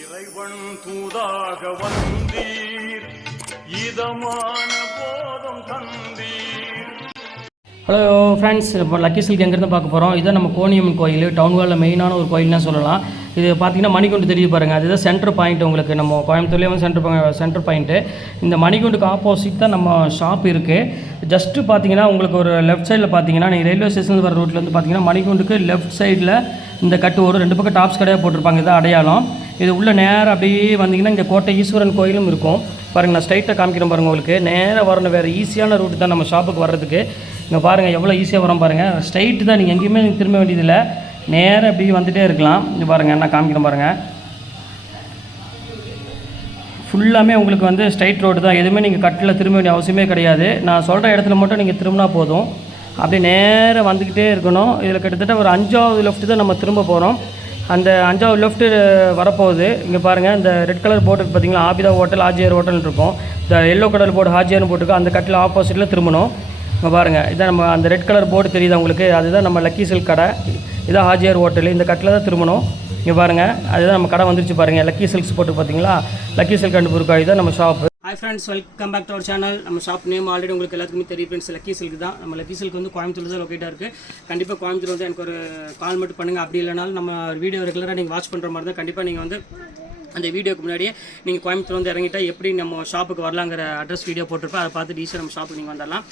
இறைவன் தூதாக வந்தீர் இதமான போதும் தந்தீர். ஹலோ ஃப்ரெண்ட்ஸ், இப்போ லக்கி சில்க் எங்கேருந்து பார்க்க போகிறோம். இதுதான் நம்ம கோணியம்மன் கோயில், டவுன் ஹாலில் மெயினான ஒரு கோயில்னு சொல்லலாம். இது பார்த்திங்கன்னா மணிகுண்டு தெரியுது பாருங்கள், அதுதான் சென்டர் பாயிண்ட். உங்களுக்கு நம்ம கோயம்புத்தூர்லேயே வந்து சென்டர் பாயிண்ட்டு. இந்த மணிகுண்டுக்கு ஆப்போசிட் தான் நம்ம ஷாப் இருக்குது. ஜஸ்ட்டு பார்த்தீங்கன்னா உங்களுக்கு ஒரு லெஃப்ட் சைடில் பார்த்தீங்கன்னா நீங்கள் ரயில்வே ஸ்டேஷன் வர ரோட்டில் வந்து பார்த்தீங்கன்னா மணிகுண்டுக்கு லெஃப்ட் சைடில் இந்த கட்டு ஒரு 2 பக்கம் டாப்ஸ் கடையாக போட்டிருப்பாங்க. இதுதான் அடையாளம். இது உள்ள நேராக அப்படியே வந்தீங்கன்னா இங்கே கோட்டை ஈஸ்வரன் கோயிலும் இருக்கும் பாருங்கள். நான் ஸ்ட்ரைட்டாக காமிக்கிறேன் பாருங்கள். உங்களுக்கு நேராக வரணும், வேறு ஈஸியான ரூட்டு தான் நம்ம ஷாப்புக்கு வர்றதுக்கு. இங்கே பாருங்கள் எவ்வளோ ஈஸியாக வரோம் பாருங்கள். ஸ்ட்ரைட்டு தான், நீங்கள் எங்கேயுமே திரும்ப வேண்டியதில்லை, நேராக அப்படியே வந்துகிட்டே இருக்கலாம். இங்கே பாருங்கள், நான் காமிக்கிறேன் பாருங்கள். ஃபுல்லாமே உங்களுக்கு வந்து ஸ்ட்ரைட் ரோடு தான், எதுவுமே நீங்கள் கட்டில் திரும்ப வேண்டிய அவசியமே கிடையாது. நான் சொல்கிற இடத்துல மட்டும் நீங்கள் திரும்பினா போதும். அப்படியே நேராக வந்துக்கிட்டே இருக்கணும். இதில் கிட்டத்தட்ட ஒரு 5வது லெஃப்ட்டு தான் நம்ம திரும்ப போகிறோம். அந்த 5வது லெஃப்ட்டு வரப்போகுது. இங்கே பாருங்கள், இந்த ரெட் கலர் போர்டு பார்த்தீங்களா, ஆபிதா ஹோட்டல் ஹாஜியார் ஹோட்டல் இருக்கும். இந்த எல்லோ கலர் போர்டு ஹாஜியார்னு போட்டுருக்கோம். அந்த கட்டில் ஆப்போசிட்டில் திரும்பணும். இங்கே பாருங்கள், இதான் நம்ம அந்த ரெட் கலர் போர்டு தெரியுது உங்களுக்கு, அதுதான் நம்ம லக்கி சில்க் கடை. இதான் ஹாஜியார் ஹோட்டல். இந்த கட்டில் தான் திரும்பணும். இங்கே பாருங்கள், அதுதான் நம்ம கடை வந்துருச்சு பாருங்கள். லக்கி சில்க்ஸ் போட்டு பார்த்தீங்களா, லக்கி சில்க் அண்ட் புர்காய் தான் நம்ம shop. Hi friends, welcome back to our channel. நம்ம ஷாப் நேம் ஆல்ரெடி உங்களுக்கு எல்லாத்துக்குமே தெரியும் ஃப்ரெண்ட்ஸ், லக்கி சில்க் தான். நம்ம லக்கி சில்க் வந்து கோயம்புத்தூர் தான் லொக்கேட்டாக இருக்குது. கண்டிப்பாக கோயம்புத்தூர் வந்து எனக்கு ஒரு கால் மட்டும் பண்ணுங்கள். அப்படி இல்லைனாலும் நம்ம வீடியோ ரெகுலராக நீங்கள் வாட்ச் பண்ணுற மாதிரி தான் கண்டிப்பாக நீங்கள் வந்து அந்த வீடியோக்கு முன்னாடியே நீங்கள் கோயம்புத்தூர் வந்து இறங்கிட்டால் எப்படி நம்ம ஷாப்புக்கு வரலாங்கிற அட்ரஸ் வீடியோ போட்டிருப்போம். அதை பார்த்துட்டு ஈஸியாக நம்ம ஷாப்புக்கு நீங்கள் வந்துடலாம்.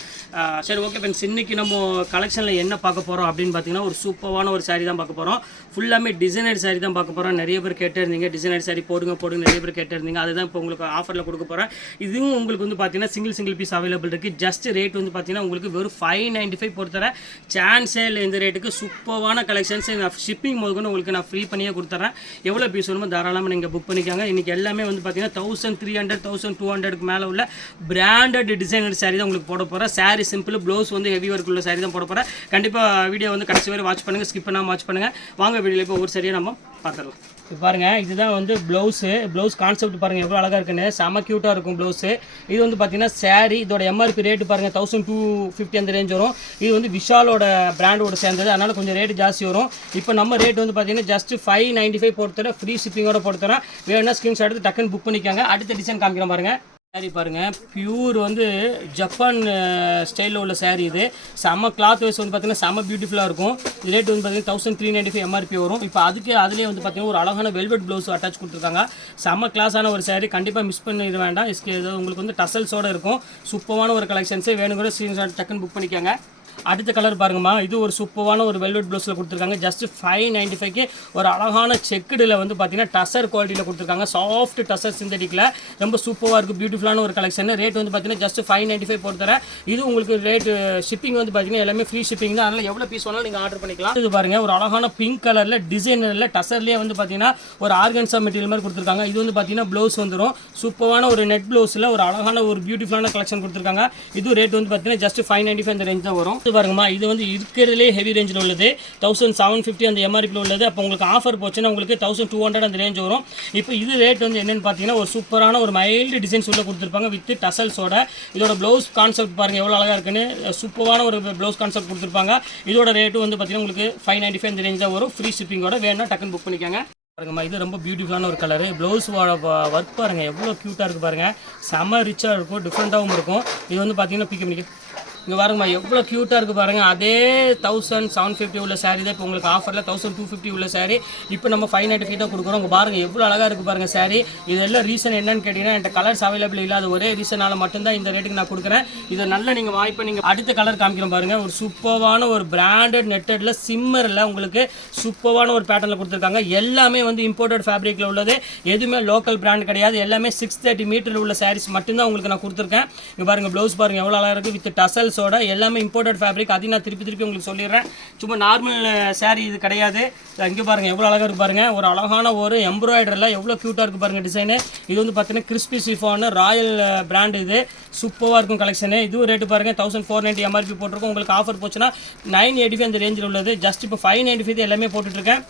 சரி, ஓகே ஃப்ரெண்ட்ஸ், இன்றைக்கி நம்ம கலெக்ஷனில் என்ன பார்க்க போகிறோம் அப்படின்னு பார்த்தீங்கன்னா ஒரு சூப்பரான ஒரு சாரீ தான் பார்க்க போகிறோம். ஃபுல்லாமே டிசைனர் சாரீ தான் பார்க்க போகிறோம். நிறைய பேர் கேட்டிருந்தீங்க டிசைனர் சாரீ போடுங்க நிறைய பேர் கேட்டிருந்தீங்க. அதுதான் இப்போ உங்களுக்கு ஆஃபரில் கொடுக்க போகிறேன். இதுவும் உங்களுக்கு வந்து பார்த்தீங்கன்னா சிங்கிள் பீஸ் அவைலபிள் இருக்குது. ஜஸ்ட் ரேட் வந்து பார்த்தீங்கன்னா உங்களுக்கு வெறும் 595 பொறுத்தர சான்ஸே இல்லை. இந்த ரேட்டுக்கு சூப்பரான கலெக்ஷன்ஸ் நான் ஷிப்பிங் போதுன்னு உங்களுக்கு நான் ஃப்ரீ பண்ணியே கொடுத்துறேன். எவ்வளோ பீஸ் வேணுமோ தாராளமாக நீங்கள் புக் பண்ணிக்காங்க. இன்றைக்கி எல்லாமே வந்து பார்த்தீங்கன்னா 1300 1200க்கு மேலே உள்ள பிராண்டட் டிசைனர் சாரீ தான் உங்களுக்கு போட போகிறேன். சாரீ சிம்பிள், ப்ளவுஸ் வந்து ஹெவி ஒர்க் உள்ள சாரீ தான் போட போகிறேன். கண்டிப்பாக வீடியோ வந்து கடைசி வரை வாட்ச் பண்ணுங்கள், ஸ்கிப் பண்ணாமல் வாட்ச் பண்ணுங்கள். வாங்க வீடியோவில் இப்போ ஒரு சரியாக நம்ம பார்த்துடலாம். இப்போ பாருங்கள், இதுதான் வந்து ப்ளவுஸ் கான்செப்ட் பாருங்கள் எவ்வளோ அழகாக இருக்குன்னு, செம்ம க்யூட்டாக இருக்கும் ப்ளவுஸு. இது வந்து பார்த்தீங்கன்னா சாரீ, இதோட எம்ஆர்பி ரேட்டு பாருங்கள் 1250 அந்த ரேஞ்ச் வரும். இது வந்து விஷாலோட பிராண்டோட சேர்ந்தது, அதனால் கொஞ்சம் ரேட்டு ஜாஸ்தி வரும். இப்போ நம்ம ரேட் வந்து பார்த்தீங்கன்னா ஜஸ்ட் 595 போட்டுத்தர, ஃப்ரீ ஷிப்பிங்கோட போட்டுத்தரேன். வேணும்னா ஸ்க்ரீன்ஷாட் எடுத்து டக்குன்னு புக் பண்ணிக்காங்க. அடுத்த டிசைன் காமிக்கிறேன் பாருங்கள். சாரீ பாருங்கள், பியூர் வந்து ஜப்பான் ஸ்டைலில் உள்ள சாரீ. இது செம்ம கிளாத் வைஸ் வந்து பார்த்தீங்கன்னா செம்ம பியூட்டிஃபுல்லாக இருக்கும். இது ரேட் வந்து பார்த்தீங்கன்னா 1395 எம்ஆர்பி வரும். இப்போ அதுலேயே வந்து பார்த்தீங்கன்னா ஒரு அழகான வெல்வெட் ப்ளவுஸ் அட்டாச் கொடுத்துருக்காங்க. செம்ம கிளாஸான ஒரு சாரீ, கண்டிப்பாக மிஸ் பண்ணிட வேண்டாம். உங்களுக்கு வந்து டசல்ஸோடு இருக்கும். சூப்பரான ஒரு கலெக்ஷன்ஸே வேணும் கூட ஸ்க்ரீன்ஷாட் டக்குன்னு புக் பண்ணிக்காங்க. அடுத்த கலர் பாருங்கம்மா, இது ஒரு சூப்பரான ஒரு வெல்வெட் ப்ளவுஸில் கொடுத்துருக்காங்க. ஜஸ்ட் 595க்கு ஒரு அழகான செக்குடில் வந்து பார்த்தீங்கன்னா டசர் குவாலிட்டியில் கொடுத்துருக்காங்க. சாஃப்ட் டசர் சிந்தட்டிக்கில் ரொம்ப சூப்பராக இருக்குது. பியூட்டிஃபுல்லான ஒரு கலெக்ஷன். ரேட் வந்து பார்த்தீங்கன்னா ஜஸ்ட் 595 போட்டுறேன். இது உங்களுக்கு ரேட்டு ஷிப்பிங் வந்து பார்த்தீங்கன்னா எல்லாமே ஃப்ரீ ஷிப்பிங் தான். அதனால் எவ்வளோ பீஸ் வேணாலும் நீங்கள் ஆர்டர் பண்ணிக்கலாம். இது பாருங்கள், ஒரு அழகான பிங்க் கலரில் டிசைனரில் டசர்லேயே வந்து பார்த்தீங்கன்னா ஒரு ஆர்கன்ஸா மெட்டீரியல் மாதிரி கொடுத்துருக்காங்க. இது வந்து பார்த்தீங்கன்னா ப்ளவுஸ் வந்துடும். சூப்பரான ஒரு நெட் ப்ளவுஸில் ஒரு அழகான ஒரு பியூட்டிஃபுல்லான கலெக்ஷன் கொடுத்துருக்காங்க. இது ரேட் வந்து பார்த்தீங்கன்னா ஜஸ்ட் 595 அந்த ரேஞ்ச் தான் வரும். இது பாருங்கம்மா, இது வந்து இருக்கிறதுலே ஹெவி ரேஞ்சில் உள்ளது. 1750 அந்த எம்ஆர்பியில் உள்ளது. அப்போ உங்களுக்கு ஆஃபர் போச்சுன்னா உங்களுக்கு 1200 அந்த ரேஞ்ச் வரும். இப்போ இது ரேட் வந்து என்னென்னு பார்த்தீங்கன்னா ஒரு சூப்பரான ஒரு மைல்டு டிசைன்ஸ் உள்ள கொடுத்துருப்பாங்க வித் டசல்ஸோட. இதோட ப்ளவுஸ் கான்செப்ட் பாருங்கள் எவ்வளோ அழகாக இருக்குன்னு. சூப்பரான ஒரு ப்ளவுஸ் கான்செப்ட் கொடுத்துருப்பாங்க. இதோட ரேட்டு வந்து பார்த்தீங்கன்னா உங்களுக்கு 595 அந்த ரேஞ்ச் தான் வரும். ஃப்ரீ ஷிப்பிங்கோட. வேணும்னா டக்குன்னு புக் பண்ணிக்காங்க. பாருங்கம்மா, இது ரொம்ப பியூட்டிஃபுல்லான ஒரு கலரு. ப்ளவுஸ் ஒர்க் பாருங்கள் எவ்வளோ க்யூட்டாக இருக்குது பாருங்கள். செம்ம ரிச்சாக இருக்கும், டிஃப்ரெண்ட்டாகவும் இருக்கும். இது வந்து பார்த்தீங்கன்னா பிக்க பண்ணிக்க இங்கே பாருங்கம்மா எவ்வளோ க்யூட்டாக இருக்குது பாருங்கள். அதே 1750 உள்ள சாரீ தான் இப்போ உங்களுக்கு ஆஃபரில் 1250 உள்ள சாரீ இப்போ நம்ம 595 தான் கொடுக்குறோம். உங்கள் பாருங்கள் எவ்வளோ அழகாக இருக்குது பாருங்கள் சாரீ. இதெல்லாம் ரீசன் என்னன்னு கேட்டிங்கன்னா என்கிட்ட கலர்ஸ் அவைலபிள் இல்லாத ஒரே ரீசனால் மட்டும்தான் இந்த ரேட்டுக்கு நான் கொடுக்குறேன். இதை நல்லா நீங்கள் வாய்ப்பு நீங்கள் அடுத்த கலர் காமிக்கிறோம் பாருங்கள். ஒரு சூப்பரான ஒரு பிராண்டட் நெட்டடில் சிம்மரில் உங்களுக்கு சூப்பரான ஒரு பேட்டர்னில் கொடுத்துருக்காங்க. எல்லாமே வந்து இம்போர்ட்டட் ஃபேப்ரிக்கில் உள்ளது, எதுவுமே லோக்கல் பிராண்ட் கிடையாது. எல்லாமே 630 மீட்டர் உள்ள சாரீஸ் மட்டும்தான் உங்களுக்கு நான் கொடுத்துருக்கேன். இங்கே பாருங்கள் ப்ளவுஸ் பாருங்கள் எவ்வளோ அழகாக இருக்குது வித் டசல் எல்லாமே இம்போர்ட்டட் ஃபேப்ரிக். அதையும் நான் திருப்பி உங்களுக்கு சொல்லிடுறேன். சும்மா நார்மல் சாரீ இது கிடையாது. இங்கே பாருங்கள் எவ்வளோ அழகாக இருக்குது பாருங்கள். ஒரு அழகான ஒரு எம்ப்ராய்டரில் எவ்வளோ க்யூட்டாக இருக்குது பாருங்கள் டிசைனு. இது வந்து பார்த்தீங்கன்னா கிறிஸ்பி சிஃபான் ராயல் பிராண்ட். இது சூப்பராக இருக்கும் கலெக்ஷனு. இதுவும் ரேட்டு பாருங்கள் 1490 எம்ஆர்பி போட்டிருக்கோம். உங்களுக்கு ஆஃபர் போச்சுன்னா 985 அந்த ரேஞ்சில் உள்ளது. ஜஸ்ட் இப்போ 595 எல்லாமே போட்டுட்ருக்கேன்.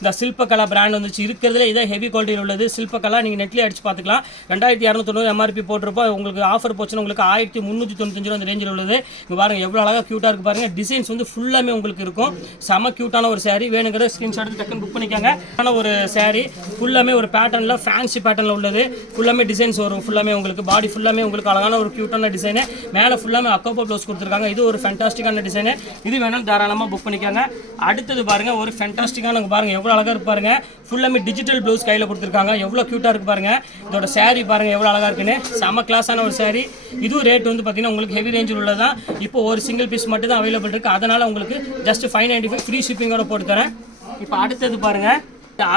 இந்த சில்பகலா பிராண்ட் வந்துச்சு இருக்கிறதுல இதான் ஹெவி குவாலிட்டியில் உள்ளது. சில்பகலா நீங்கள் நெட்லேயே அடிச்சு பார்த்துக்கலாம். 2290 எம்ஆர்பி போட்டிருப்போம். உங்களுக்கு ஆஃபர் போச்சுன்னா உங்களுக்கு 1395 ரூபா அந்த ரேஞ்சில் உள்ளது. இங்கே பாருங்கள் எவ்வளோ அழகாக க்யூட்டாக இருக்குது பாருங்கள். டிசைன்ஸ் வந்து ஃபுல்லாமே உங்களுக்கு இருக்கும். செம க்யூட்டான ஒரு saree. வேணுங்கிற ஸ்க்ரீன்ஷாட் எடுத்து டக்குன்னு புக் பண்ணிக்காங்க. ஆனால் ஒரு saree ஃபுல்லாமே ஒரு பேட்டர்னில் ஃபேன்சி பேட்டர்னில் உள்ளது. ஃபுல்லாமே டிசைன்ஸ் வரும். ஃபுல்லாமே உங்களுக்கு பாடி ஃபுல்லாமே உங்களுக்கு அழகான ஒரு க்யூட்டான டிசைனு. மேலே ஃபுல்லாமே அக்கோப்பா ப்ளவுஸ் கொடுத்துருக்காங்க. இது ஒரு ஃபேண்டாஸ்டிக்கான டிசைனு. இது வேணாலும் தாராளமாக புக் பண்ணிக்காங்க. அடுத்தது பாருங்கள் ஒரு ஃபேண்டாஸ்டிக்கான பாருங்கள் எவ்வளோ அழகாக இருப்பாருங்க. ஃபுல்லாமே டிஜிட்டல் ப்ளவுஸ் கையில் கொடுத்துருக்காங்க. எவ்வளோ க்யூட்டாக இருக்கு பாருங்க. இதோட saree பாருங்கள் எவ்வளோ அழகாக இருக்குன்னு. செம கிளாஸான ஒரு saree. இதுவும் ரேட் வந்து பார்த்தீங்கன்னா உங்களுக்கு ஹெவி ரேஞ்சில் உள்ளதான். இப்போ ஒரு சிங்கிள் பீஸ் மட்டும் தான் அவைலபிள் இருக்குது. அதனால் உங்களுக்கு ஜஸ்ட் 595 ஃப்ரீ ஷிப்பிங்கோட போட்டு தரேன். இப்போ அடுத்தது பாருங்கள்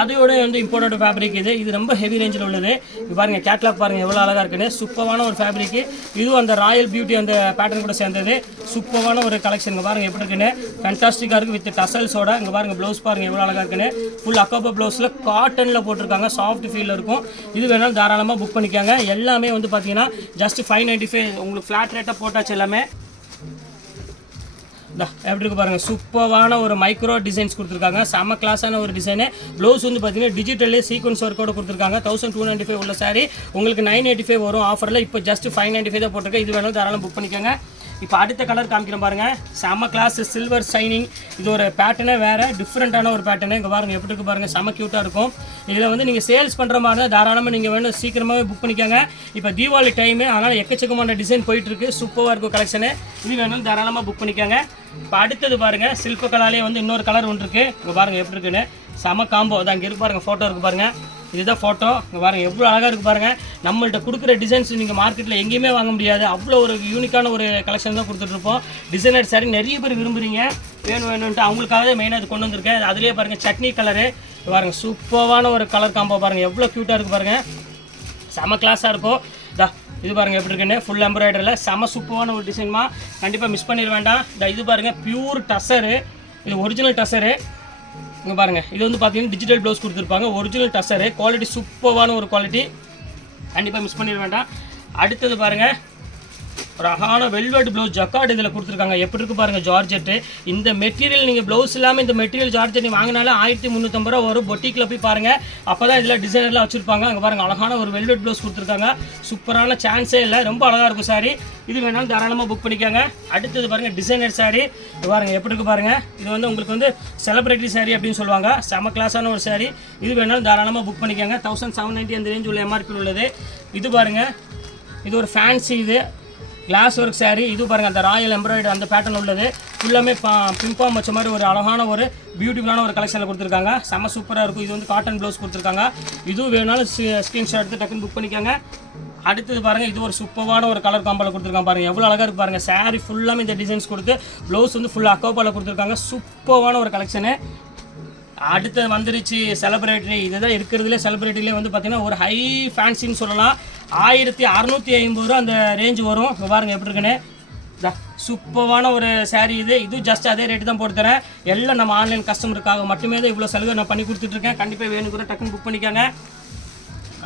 அதோட வந்து இம்போர்ட்டட் ஃபேப்ரிக் இது ரொம்ப ஹெவி ரேஞ்சில் உள்ளது. இது பாருங்கள் கேட்லாக் பாருங்கள் எவ்வளோ அழகாக இருக்குன்னு. சூப்பரான ஒரு ஃபேப்ரிக். இதுவும் அந்த ராயல் பியூட்டி அந்த பேட்டர்ன் கூட சேர்ந்தது. சூப்பரான ஒரு கலெக்ஷன். இங்கே பாருங்கள் எப்படி இருக்குன்னு. ஃபேண்டாஸ்டிக்காக இருக்குது வித் டசல்ஸோட. இங்கே பாருங்கள் ப்ளவுஸ் பாருங்கள் எவ்வளோ அழகாக இருக்குன்னு. ஃபுல் அக்கோப்பா ப்ளவுஸில் காட்டனில் போட்டிருக்காங்க. சாஃப்ட் ஃபீல் இருக்கும். இது வேணாலும் தாராளமாக புக் பண்ணிக்காங்க. எல்லாமே வந்து பார்த்தீங்கன்னா ஜஸ்ட் 595 உங்களுக்கு ஃப்ளாட் ரேட்டாக போட்டாச்சு எல்லாமே. எப்படி இருக்கு பாருங்கள். சூப்பரான ஒரு மைக்ரோ டிசைன்ஸ் கொடுத்துருக்காங்க. செம கிளாஸான ஒரு டிசைனு. ப்ளவுஸ் வந்து பார்த்தீங்கன்னா டிஜிட்டலே சீக்வன்ஸ் ஒர்க்கோட கொடுத்துருக்காங்க. 1295 உள்ள saree உங்களுக்கு 985 வரும் ஆஃபரில். இப்போ ஜஸ்ட் 595 தான் போட்டிருக்கேன். இது வேணும் தாராளம் புக் பண்ணிக்கோங்க. இப்போ அடுத்த கலர் காமிக்கிறேன் பாருங்கள். செம கிளாஸ் சில்வர் ஷைனிங். இது ஒரு பேட்டர்னே வேறு டிஃப்ரெண்ட்டான ஒரு பேட்டர்னு. இங்கே பாருங்கள் எப்படி இருக்கு பாருங்கள். செம க்யூட்டாக இருக்கும். இதில் வந்து நீங்கள் சேல்ஸ் பண்ணுற மாதிரி தான் தாராளமாக நீங்கள் வேணும் சீக்கிரமாகவே புக் பண்ணிக்கோங்க. இப்போ தீபாவளி டைமு அதனால் எக்கச்சக்கமான டிசைன் போயிட்டுருக்கு. சூப்பராக இருக்கும் கலெக்ஷனு. இது வேணும் தாராளமாக புக் பண்ணிக்கோங்க. இப்போ அடுத்தது பாருங்கள் சில்பகலாலே வந்து இன்னொரு கலர் ஒன்று இருக்குது. இங்கே பாருங்கள் எப்படி இருக்குன்னு. செம காம்போ தான் இங்கே இருக்கு பாருங்கள். ஃபோட்டோ இருக்குது பாருங்கள். இதுதான் ஃபோட்டோ. இங்கே பாருங்கள் எவ்வளோ அழகாக இருக்குது பாருங்கள். நம்மள்ட்ட கொடுக்குற டிசைன்ஸ் நீங்கள் மார்க்கெட்டில் எங்கேயுமே வாங்க முடியாது. அவ்வளோ ஒரு யூனிக்கான ஒரு கலெக்ஷன் தான் கொடுத்துட்ருப்போம். டிசைனர் saree நிறைய பேர் விரும்புகிறீங்க. வேணும்ன்ட்டு அவங்களுக்காகவே மெயினாக அது கொண்டு வந்திருக்கேன். அதுலேயே பாருங்கள் சட்னி கலரு பாருங்கள். சூப்பரான ஒரு கலர் காம்போ பாருங்கள். எவ்வளோ க்யூட்டாக இருக்குது பாருங்கள். செம கிளாஸாக இருக்கும். இது பாருங்கள் எப்படி இருக்குன்னு. ஃபுல் எம்ப்ராய்டரியில் செம சூப்பரான ஒரு டிசைன்மா. கண்டிப்பாக மிஸ் பண்ணிட வேண்டாம். இது பாருங்கள் பியூர் டசரு. இது ஒரிஜினல் டசரு. இங்கே பாருங்கள் இது வந்து பார்த்தீங்கன்னா டிஜிட்டல் ப்ளவுஸ் கொடுத்துருப்பாங்க. ஒரிஜினல் டசரு. குவாலிட்டி சூப்பரான ஒரு குவாலிட்டி. கண்டிப்பாக மிஸ் பண்ணிட வேண்டாம். அடுத்தது பாருங்கள் ஒரு அழகான வெல்வெட் ப்ளவுஸ் ஜக்கார்டு இதில் கொடுத்துருக்காங்க. எப்படி இருக்குது பாருங்கள் ஜார்ஜெட்டு. இந்த மெட்டீரியல் நீங்கள் ப்ளவுஸ் இல்லாமல் இந்த மெட்டீரியல் ஜார்ஜெட் வாங்கினாலே 1350 ரூபா வரும். பொட்டிக்கில் போய் பாருங்கள். அப்போ தான் இதில் டிசைனர்லாம் வச்சுருப்பாங்க. அங்கே பாருங்கள் அழகான ஒரு வெல்வெட் ப்ளவுஸ் கொடுத்துருக்காங்க. சூப்பரான சான்ஸே இல்லை. ரொம்ப அழகாக இருக்கும் saree. இது வேணாலும் தாராளமாக புக் பண்ணிக்காங்க. அடுத்தது பாருங்கள் டிசைனர் saree. இது பாருங்கள் எப்படி இருக்குது பாருங்கள். இது வந்து உங்களுக்கு வந்து செலிப்ரிட்டி saree அப்படின்னு சொல்லுவாங்க. செம கிளாஸான ஒரு saree. இது வேணாலும் தாராளமாக புக் பண்ணிக்காங்க. 1790 அந்த ரேஞ்ச் உள்ள எம்ஆர்பி உள்ளது. இது பாருங்கள் இது ஒரு ஃபேன்சி இது கிளாஸ் ஒர்க் saree. இது பாருங்கள் அந்த ராயல் எம்ப்ராய்டரி அந்த பேட்டர்ன் உள்ளது. ஃபுல்லாமே பிம்பாம் வச்ச மாதிரி ஒரு அழகான ஒரு பியூட்டிஃபுல்லான ஒரு கலெக்ஷனில் கொடுத்துருக்காங்க. செம சூப்பராக இருக்கும். இது வந்து காட்டன் ப்ளவுஸ் கொடுத்துருக்காங்க. இதுவும் வேணாலும் ஸ்க்ரீன்ஷாட் எடுத்து டக்குன்னு புக் பண்ணிக்காங்க. அடுத்தது பாருங்கள் இது ஒரு சூப்பரான ஒரு கலர் காம்போவில் கொடுத்துருக்காங்க. பாருங்கள் எவ்வளோ அழகாக இருக்குது பாருங்கள். saree ஃபுல்லாமே இந்த டிசைன்ஸ் கொடுத்து ப்ளவுஸ் வந்து ஃபுல்லாக அக்கோப்பாவில் கொடுத்துருக்காங்க. சூப்பரான ஒரு கலெக்ஷனு. அடுத்து வந்துருச்சு செலிப்ரேட்டரி. இதுதான் இருக்கிறதுலே செலிப்ரேட்டரியிலே வந்து பார்த்தீங்கன்னா ஒரு ஹை ஃபேன்சின்னு சொல்லலாம். 1650 ரூபா அந்த ரேஞ்சு வரும். இங்கே பாருங்கள் எப்படி இருக்குன்னு. சூப்பரான ஒரு saree இது ஜஸ்ட் அதே ரேட்டு தான் போட்டு தரேன். எல்லாம் நம்ம ஆன்லைன் கஸ்டமருக்காக மட்டுமே தான் இவ்வளோ சலுகை நான் பண்ணி கொடுத்துட்ருக்கேன். கண்டிப்பாக வேணுங்கிற டக்குன்னு புக் பண்ணிக்காங்க.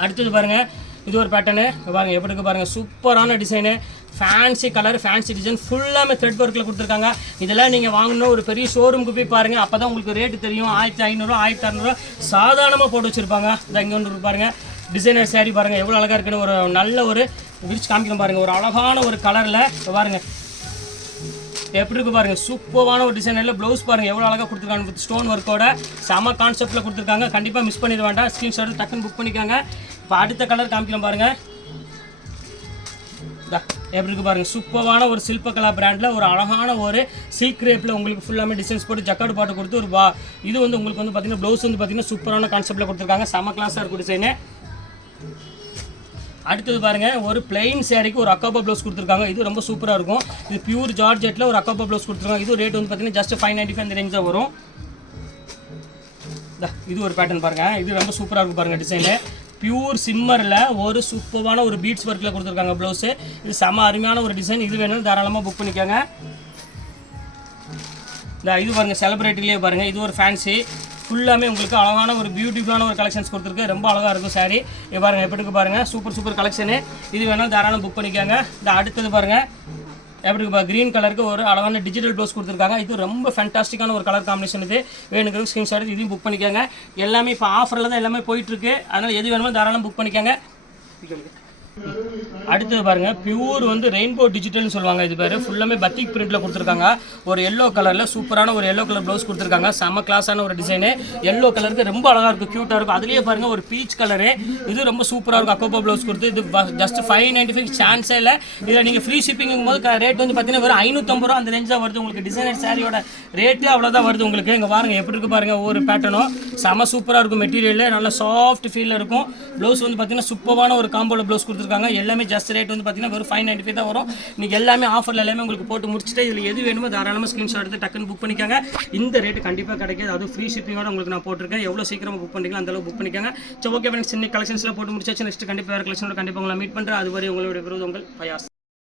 அடுத்தது பாருங்கள் இது ஒரு பேட்டர்னு. பாருங்கள் எப்படி இருக்குது பாருங்கள். சூப்பரான design. Fancy colour fancy design ஃபுல்லாமே த்ரெட் ஒர்க்கில் கொடுத்துருக்காங்க. இதெல்லாம் நீங்கள் வாங்கணும் ஒரு பெரிய ஷோரூமுக்கு போய் பாருங்கள். அப்போ தான் உங்களுக்கு ரேட்டு தெரியும். 1500 1600 சாதாரணமாக போட்டு வச்சுருப்பாங்க. இங்கே ஒன்று பாருங்கள் டிசைனர் saree பாருங்கள் எவ்வளோ அழகாக இருக்குன்னு. ஒரு நல்ல ஒரு விரிச்சு காமிக்கணும் பாருங்கள். ஒரு அழகான ஒரு கலரில் பாருங்கள் எப்படி இருக்குது பாருங்கள். சூப்பரான ஒரு டிசைனில் ப்ளவுஸ் பாருங்கள் எவ்வளோ அழகாக கொடுத்துருக்காங்க. வித் ஸ்டோன் ஒர்க்கோட செம கான்செப்ட்டில் கொடுத்துருக்காங்க. கண்டிப்பாக மிஸ் பண்ணிட வேண்டாம். ஸ்க்ரீன்ஷாட் டக்குன்னு புக் பண்ணிக்காங்க. இப்போ அடுத்த கலர் காமிக்கலாம் பாருங்கள். எப்படி இருக்குது பாருங்கள். சூப்பரான ஒரு சில்பகலா பிராண்டில் ஒரு அழகான ஒரு சில்க் ரேப்பில் உங்களுக்கு ஃபுல்லாமே டிசைன்ஸ் போட்டு ஜக்கார்டு பாட்டு கொடுத்து ஒரு இது வந்து உங்களுக்கு வந்து பார்த்தீங்கன்னா ப்ளவுஸ் வந்து பார்த்தீங்கன்னா சூப்பரான கான்செப்ட்டில் கொடுத்துருக்காங்க. செம கிளாஸாக இருக்கும் டிசைனு. அடுத்தது பாருங்கள் ஒரு பிளெயின் சாரிக்கு ஒரு அக்காபா ப்ளவுஸ் கொடுத்துருக்காங்க. இது ரொம்ப சூப்பராக இருக்கும். இது பியூர் ஜார்ஜெட்டில் ஒரு அக்காபா ப்ளவுஸ் கொடுத்துருக்காங்க. இது ரேட் வந்து பார்த்தீங்கன்னா ஜஸ்ட் 595 அந்த ரேஞ்ச் தான் வரும். இது ஒரு பேட்டர்ன் பாருங்கள். இது ரொம்ப சூப்பராக இருக்கும் பாருங்கள் டிசைனு. பியூர் சிம்மரில் ஒரு சூப்பரான ஒரு பீட்ஸ் ஒர்க்கில் கொடுத்துருக்காங்க ப்ளவுஸு. இது செம அருமையான ஒரு டிசைன். இது வேணும் தாராளமாக புக் பண்ணிக்கோங்க. இது பாருங்கள் செலிப்ரேட்டிலே பாருங்கள். இது ஒரு ஃபேன்சி ஃபுல்லாமே உங்களுக்கு அழகான ஒரு பியூட்டிஃபுல்லான ஒரு கலெக்ஷன்ஸ் கொடுத்துருக்கு. ரொம்ப அழகாக இருக்கும் saree. இது பாருங்கள் எப்படி இருக்குது பாருங்கள். Super collection. இது வேணாலும் தாராளம் புக் பண்ணிக்கோங்க. அடுத்தது பாருங்கள் எப்படி இருக்குப்பா க்ரீன் கலருக்கு ஒரு அழகான டிஜிட்டல் ப்ளவுஸ் கொடுத்துருக்காங்க. இது ரொம்ப ஃபேண்டாஸ்டிக்கான ஒரு கலர் காம்பினேஷன். இது வேணுங்கிறது ஸ்க்ரீன்ஷாட் எடுத்து இதையும் புக் பண்ணிக்கோங்க. எல்லாமே இப்போ ஆஃபரில் தான் எல்லாமே போயிட்டுருக்கு. அதனால் எது வேணுமோ தாராளமாக புக் பண்ணிக்கோங்க. அடுத்தது பாருங்கள், பியூர் வந்து ரெயின்போ டிஜிட்டல்னு சொல்லுவாங்க. இது பேர் ஃபுல்லாமே பத்திக் பிரிண்டில் கொடுத்துருக்காங்க. ஒரு எல்லோ கலரில் சூப்பரான ஒரு எல்லோ கலர் ப்ளவுஸ் கொடுத்துருக்காங்க. செம்ம கிளாஸான ஒரு டிசைனு. எல்லோ கலருக்கு ரொம்ப அழகாக இருக்கும், க்யூட்டாக இருக்கும். அதுலேயே பாருங்கள் ஒரு பீச் கலரு, இது ரொம்ப சூப்பராக இருக்கும். அக்கோப்பா ப்ளவுஸ் கொடுத்து இது ஜஸ்ட் 595 சான்ஸே இல்லை. இதில் நீங்கள் ஃப்ரீ ஷிப்பிங்கும் போது ரேட் வந்து பார்த்தீங்கன்னா வெறும் 550 ரூபா அந்த ரேஞ்ச் தான் வருது உங்களுக்கு. டிசைனர் சாரியோட ரேட்டு அவ்வளோதான் வருது உங்களுக்கு. இங்கே பாருங்கள் எப்படி இருக்குது பாருங்கள், ஒவ்வொரு பேட்டர்னும் செம்ம சூப்பராக இருக்கும். மெட்டீரியல் நல்ல சாஃப்ட் ஃபீலில் இருக்கும். ப்ளவுஸ் வந்து பார்த்தீங்கன்னா சூப்பரான ஒரு காம்போல ப்ளவுஸ் கொடுத்துருக்காங்க. எல்லாமே ஜஸ்ட் ரேட் வந்து பார்த்தீங்கன்னா வெறும் 595 தான் வரும். நீங்கள் எல்லாமே ஆஃபரில் எல்லாமே உங்களுக்கு போட்டு முடிச்சுட்டு இதில் எது வேணுமோ தாராளமாக ஸ்க்ரீன்ஷாட் எடுத்து டக்குன்னு புக் பண்ணிக்கோங்க. இந்த ரேட்டு கண்டிப்பாக கிடைக்காது. அதுவும் ஃப்ரீ ஷிப்பிங்கோட உங்களுக்கு நான் போட்டிருக்கேன். எவ்வளோ சீக்கிரமாக புக் பண்ணிக்கலாம் அந்தளவு புக் பண்ணிக்கோங்க. ஸோ ஓகே ஃப்ரெண்ட்ஸ், இன்னைக்கு கலெக்ஷன்ஸில் போட்டு முடிச்சாச்சு. நெக்ஸ்ட் கண்டிப்பாக வேறு கலெக்ஷனோட கண்டிப்பாக உங்களை மீட் பண்ணுறேன். அதுவரை உங்களுடைய விருது உங்கள் பயாஸ்.